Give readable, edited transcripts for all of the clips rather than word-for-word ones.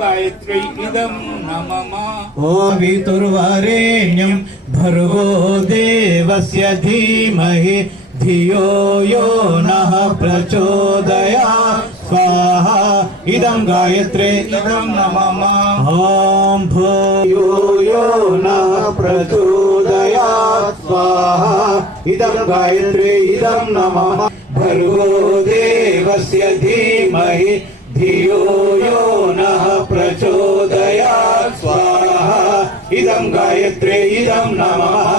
गायत्री इदं नमः। ओवितुर्वरेण्यं भर्गो देवस्य धीमहि धियो यो नः प्रचोदयात् स्वाहा। इदं गायत्री इदं नमः। ॐ भूयो यो नः प्रचोदयात् स्वाहा। इदं गायत्री इदं नमः। भर्गो देवस्य धीमहि धियो यो नः प्रचोदयात् स्वाहा। इदं गायत्री इदं नमः।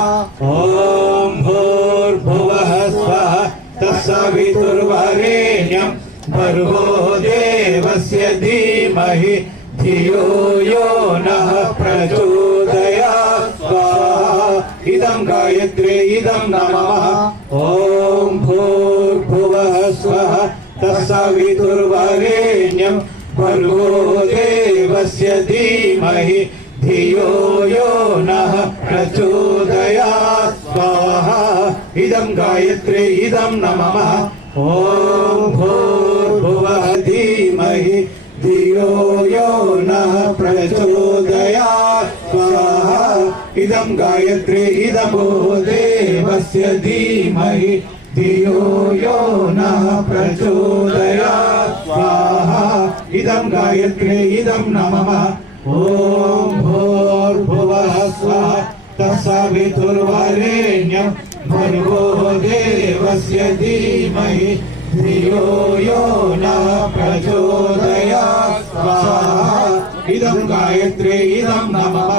ॐ भूर्भुवः स्वः तत्सवितुर्वरेण्यं भर्गो देवस्य धीमहि धियो यो नः प्रचोदयात् स्वाहा। इदं गायत्री इदं नमः। ॐ भूर्भुवः स्वः तत्सवितुर्वरेण्यं भर्गो देवस्य धीमहि धियो यो नः प्रचोदयात् स्वाहा। इदं गायत्री इदं नमः। ॐ भूर्भुवः धीमहि धियो यो नः प्रचोदयात् स्वाहा। इदं गायत्री इदं देवस्य धीमहि धियो यो नः प्रचोदयात् स्वाहा। इदं गायत्री इदं नमः। ॐ भूर्भुवः स्वः तत्सवितुर्वरेण्यं भर्गो देवस्य धीमहि धियो यो नः प्रचोदयात् स्वाहा। इदं गायत्री इदं नमः।